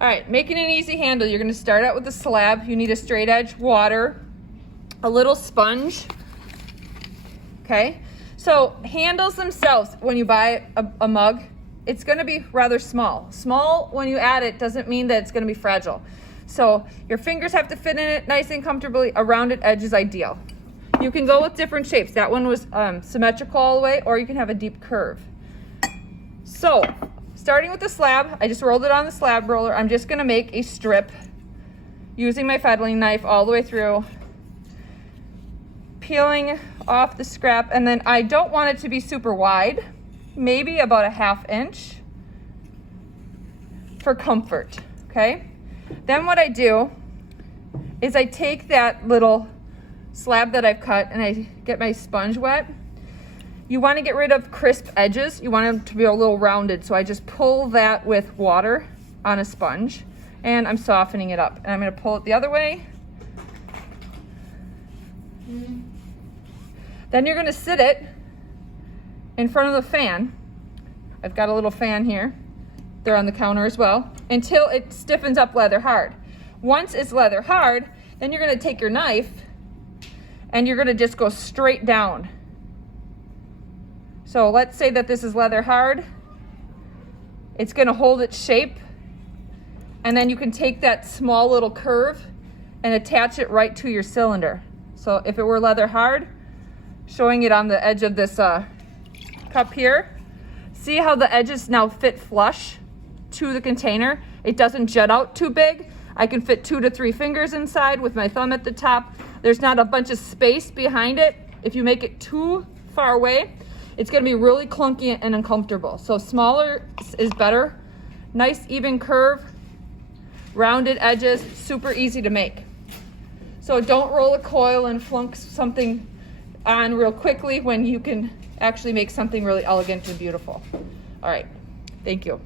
All right, making an easy handle. You're gonna start out with a slab. You need a straight edge, water, a little sponge, okay? So handles themselves, when you buy a mug, it's gonna be rather small. Small, when you add it, doesn't mean that it's gonna be fragile. So your fingers have to fit in it nice and comfortably. A rounded edge is ideal. You can go with different shapes. That one was symmetrical all the way, or you can have a deep curve. So, starting with the slab, I just rolled it on the slab roller. I'm just gonna make a strip using my fettling knife all the way through, peeling off the scrap, and then I don't want it to be super wide, maybe about a 1/2 inch for comfort, okay? Then what I do is I take that little slab that I've cut and I get my sponge wet. You want to get rid of crisp edges. You want them to be a little rounded. So I just pull that with water on a sponge and I'm softening it up. And I'm going to pull it the other way. Then you're going to sit it in front of the fan. I've got a little fan here. They're on the counter as well, until it stiffens up leather hard. Once it's leather hard, then you're going to take your knife and you're going to just go straight down. So let's say that this is leather hard. It's going to hold its shape, and then you can take that small little curve and attach it right to your cylinder. So if it were leather hard, showing it on the edge of this cup here, see how the edges now fit flush to the container? It doesn't jut out too big. I can fit 2 to 3 fingers inside with my thumb at the top. There's not a bunch of space behind it. If you make it too far away, it's gonna be really clunky and uncomfortable. So smaller is better. Nice even curve, rounded edges, super easy to make. So don't roll a coil and flunk something on real quickly when you can actually make something really elegant and beautiful. All right, thank you.